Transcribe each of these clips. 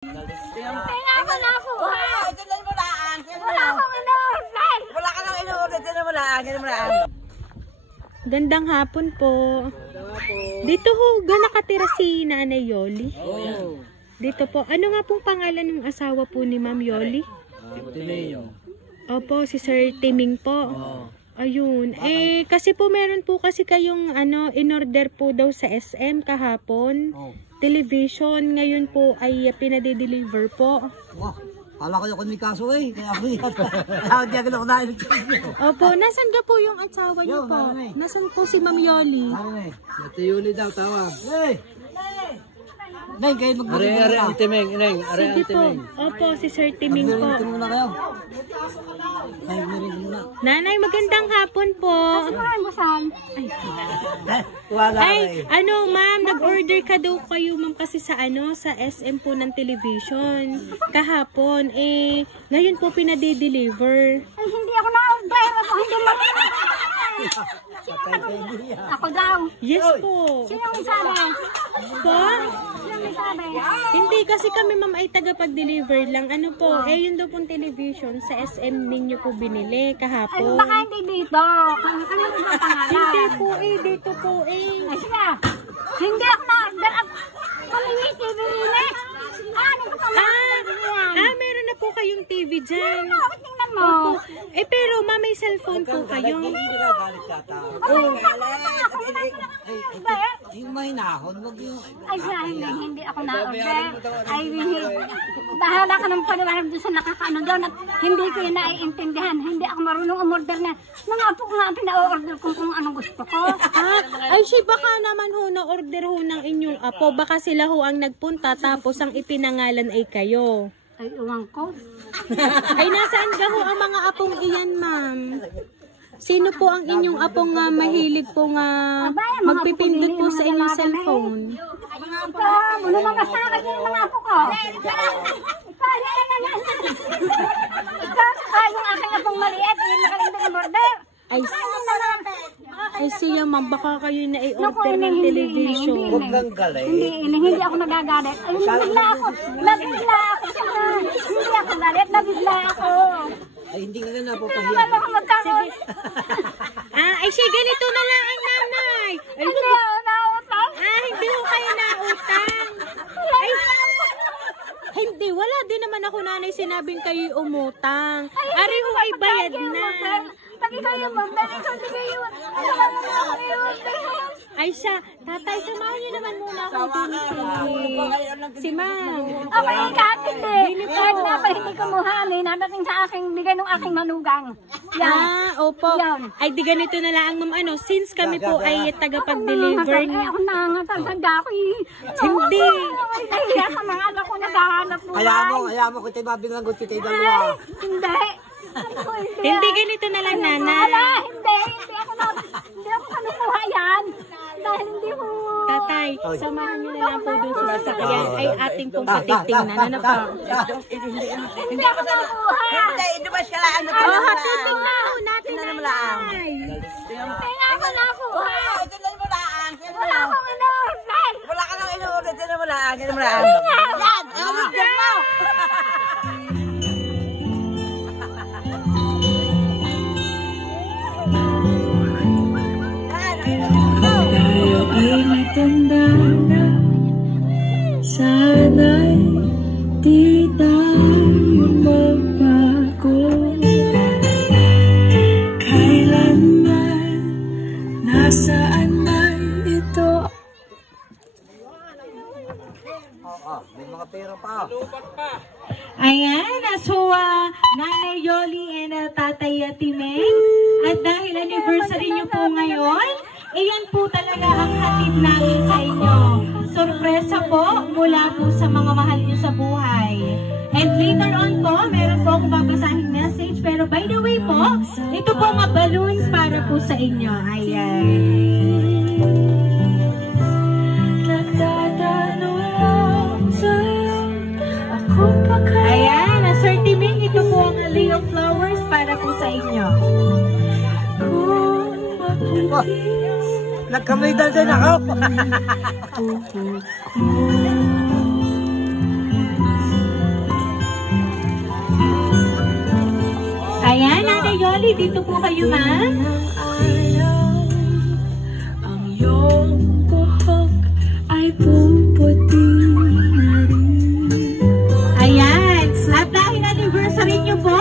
Tingnan ko na ako. Tingnan mo lang. Wala akong in-order. Wala ka nang in-order. Tingnan mo lang. Tingnan mo lang. Gandang hapon po. Dito ho, nakatira si Nanay Yoli. Oh. Dito po. Ano nga pong pangalan ng asawa po ni Ma'am Yoli? Timing. Opo, si Sir Timing po. Oh. Ayun. Kasi po meron po kasi kayong in-order po daw sa SM kahapon. Oh. Television. Ngayon po ay pinade-deliver po. Wow. Kala ko yung kaso eh. Kaya ako yata. Hindi ako na Opo, nasan ka po yung asawa niyo po? Nasan po si Ma'am Yoli? Ate Yoli daw tawag. Hey! Neng, kayo mag-merienda. Are ang Timing. Sige po. Opo, si Sir Timing po. Mag-merienda muna kayo. Mag-merienda muna. Nanay, magandang hapon po. Wala Ay, ma'am, nag-order ka daw kayo, ma'am, kasi sa sa SM po ng television. Kahapon, ngayon po pinade-deliver. Ay, hindi ako na-order. Ako hindi mag-order. Ako daw. Yes po. Sino may sabi? Po? Sino may sabi? Hindi, kasi kami, ma'am, ay tagapag-deliver lang. Ano po, yun daw pong television sa SM ninyo po binili Ay, kahapon. baka hindi dito. Ano ba pangalan? Hindi po dito po Ay, siya. Hindi ako na-order. Kami may TV rin. Ano ka pala? Meron na po kayong TV dyan. Tingnan mo. Pero ma'am, may cellphone po kayo. Yung mahinahon, wag yung... Ay, siya, hindi ako na-order. Ay, bahala ka ng paliwanag doon sa nakakaano doon at hindi ko yun naiintindihan. Hindi ako marunong umorder na. Mga apo ko nga pina-order kung anong gusto ko. Ay, baka naman ho na-order ho ng inyong apo. Baka sila ho ang nagpunta tapos ang ipinangalan ay kayo. Ay, uwang ko. Ay, nasaan ka ho ang mga apong iyan, ma'am? Sino po ang inyong apong mahilig po magpipindot po sa inyong cellphone? Ano mga sa akin yung mga apo ko? Yung aking apong maliit, yung nakalagdag ng border. Ay, siya, ma'am, baka kayo na i-order ng television. Huwag kang galit. Hindi ako nagagalit. Ay, nabigla ako. Hindi ako galit, nabigla ako. Ay, hindi ka na Ano napapahiya. ba magkakaroon? Ay, siya, ganito na lang ang nanay. Ay, Hindi ako nautang. hindi ho kayo nautang. Ay, hindi, wala din naman ako nanay sinabing kayo'y umutang. Ari ho ay bayad na. Pag ikaw yung magdala, ikaw di kayo. Ay siya, tatay, samahan niyo naman muna ako si ma'am. Ako yung kakindi. Kahit nga pa hindi kumuhanin, nadating sa aking bigay ng aking manugang. Yan. Opo. Yan. Ay, di ganito na lang, ma'am, since kami po ay tagapag-deliver. Ako nangataganda ako eh. Hindi. Nahiya sa mga anak ko naghahanap buhay. Kaya mo, kung tayo mabinanggot kita yung dalawa. Hindi. Hindi, ganito na lang, nanay. Hindi ako kanukuha yan. Dahil hindi mo... Tatay, samahan niyo na lang po doon sa sasakyan ay ating pong patitingnan. Ano pa? Hindi ako nakuha. Hindi, dumas ka lang. Hatutin na ho natin, nanay. Tingnan ko nakuha. Tingnan mo lang. Wala akong in-order. Wala ka nang in-order. Tingnan mo lang. Yan. Ang order mo. Ay matanda na, sana'y di tayo magbago. Kailanman, nasaan man ito. May mga pera pa. Ayan, so Nanay Yoli and Tatay Timeng. At dahil anniversary niyo po ngayon, iyan po talaga ang hatid namin sa inyo. Sorpresa po mula po sa mga mahal niyo sa buhay. And later on po, meron po akong babasahing message. Pero by the way po, ito po mga balloons para po sa inyo. Ayan. Ayan, Sir Timing, ito po ang Leo Flowers para po sa inyo. Nagkamay din ako. Nay, dito po kayo, ma'am. Ang iyong buhok ay puputi na rin. Ayan. At dahil anniversary nyo po,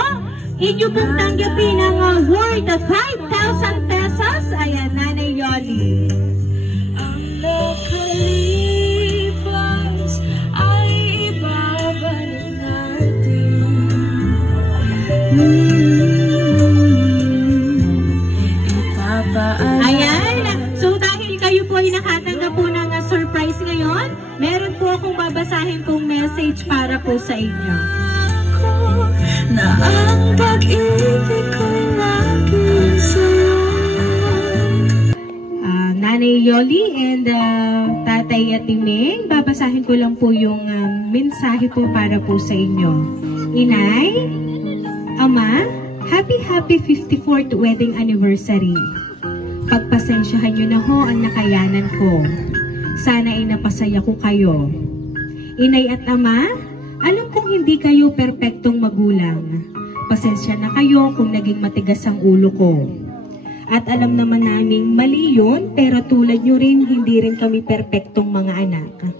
inyo pong tanggapin ang worth of 5,000 pesos. Ayan, Nanay Yoli. Ang nakalipas ay ibabalik natin. Ayan. So dahil kayo po ay nakatanggap po ng surprise ngayon, meron po akong babasahin pong message para po sa inyo. Na ang pag-ibig ko lagi sa'yo. Nanay Yoli and Tatay Atimeng, babasahin ko lang po yung mensahe po para po sa inyo. Inay, Ama, happy 54th wedding anniversary. Pagpasensyahan nyo na ho ang nakayanan ko. Sana ay napasaya ko kayo. Inay at Ama, alam kong hindi kayo perpektong magulang. Pasensya na kayo kung naging matigas ang ulo ko. At alam naman naming mali yun, pero tulad nyo rin, hindi rin kami perpektong mga anak.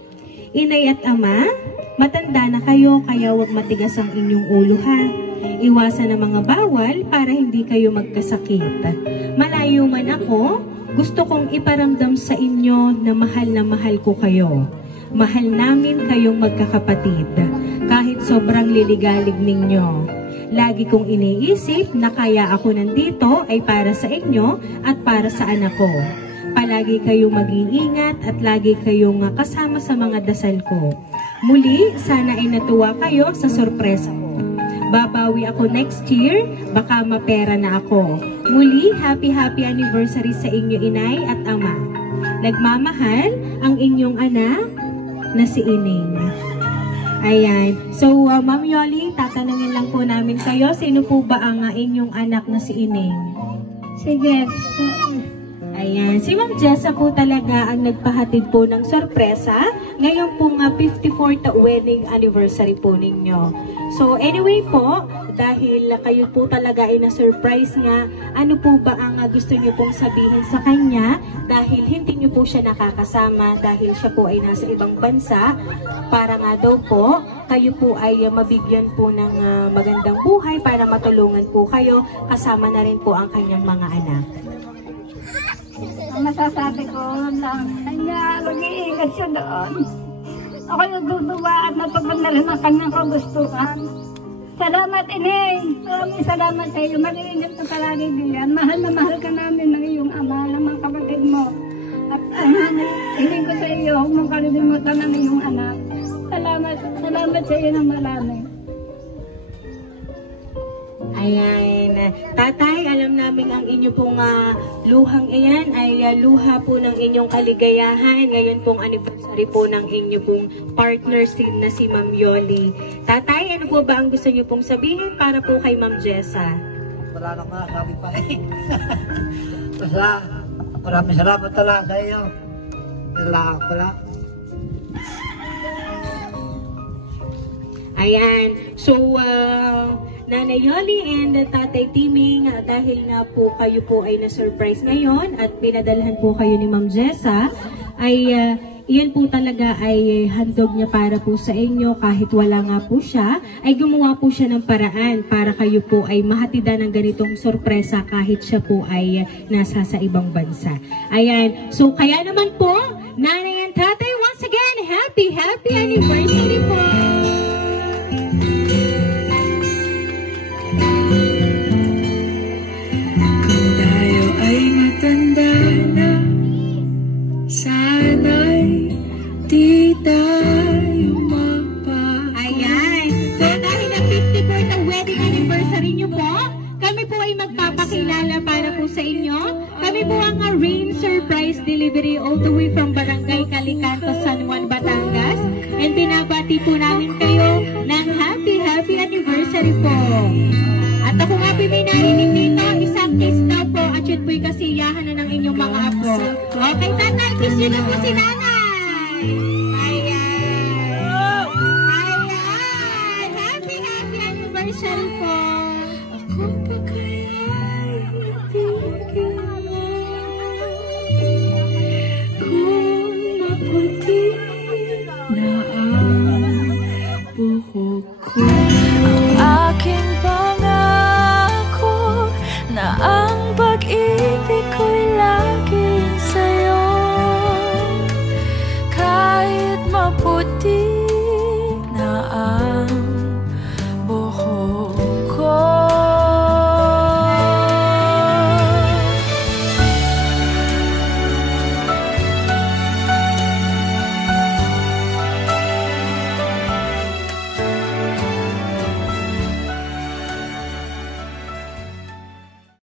Inay at Ama, matanda na kayo, kaya huwag matigas ang inyong ulo ha. Iwasan ang mga bawal para hindi kayo magkasakit. Malayo man ako, gusto kong iparamdam sa inyo na mahal ko kayo. Mahal namin kayong magkakapatid, kahit sobrang liligalig ninyo. Lagi kong iniisip na kaya ako nandito ay para sa inyo at para sa anak ko. Palagi kayong mag-iingat at lagi kayong kasama sa mga dasal ko. Muli, sana ay natuwa kayo sa sorpresa ko. Babawi ako next year, baka mapera na ako. Muli, happy anniversary sa inyo, Inay at Ama. Nagmamahal ang inyong anak na si Ining. Ayan. So, Ma'am Yoli, tatanungin lang po namin kayo, sino po ba ang inyong anak na si Ining? Sige. Ayan. Si Ma'am Jessa po talaga ang nagpahatid po ng sorpresa ngayon pong 54th wedding anniversary po ninyo. So, anyway po, dahil kayo po talaga ay na-surprise nga, ano po ba ang gusto nyo pong sabihin sa kanya dahil hindi nyo po siya nakakasama dahil siya po ay nasa ibang bansa para nga daw po kayo po ay mabigyan po ng magandang buhay para matulungan po kayo kasama na rin po ang kanyang mga anak. Ang masasabi ko lang, kanya mag-iingat siya doon. Ako nagduduwa at natupad na rin ang kanyang kagustuhan. Salamat, Ining. Maraming salamat sa iyo. Mag-iingat ka palagi diyan. Mahal na mahal ka namin ng iyong ama, ng mga kapatid mo. At hiling ko sa iyo, huwag mong kalilimutan ng iyong anak. Salamat sa iyo ng marami. Ayan. Tatay, alam namin ang inyo pong luhang iyan ay luha po ng inyong kaligayahan. Ngayon pong anniversary po ng inyo pong partner na si Ma'am Yoli. Tatay, ano po ba ang gusto niyo pong sabihin para po kay Ma'am Jessa? Wala na masasabi pa eh. Basta, maraming salamat talaga sa iyo. Kailangan ko lang. Ayan. So, Nanay Yoli and Tatay Timing, dahil nga po kayo po ay na-surprise ngayon at pinadalhan po kayo ni Ma'am Jessa, ay iyan po talaga ay handog niya para po sa inyo kahit wala nga po siya, ay gumawa po siya ng paraan para kayo po ay mahatidan ng ganitong sorpresa kahit siya po ay nasa sa ibang bansa. Ayan, so kaya naman po, Nanay and Tatay, once again, happy anniversary po! Matanda na, sana'y di tayo magbago. Ayan. So dahil na 54th ang wedding anniversary nyo po, kami po ay magpapakilala para po sa inyo. Kami po ang Rain Surprise Delivery all the way from Barangay Calicanto, San Juan, Batangas. And binabati po namin kayo ng happy anniversary po. At ako nga po may narinig dito, isang kiss daw po at yun po'y kasiyahan na ng inyong mga apo. Okay, Tatay, kiss yun na po si Nanay. Ayan. Ayan. Happy anniversary po.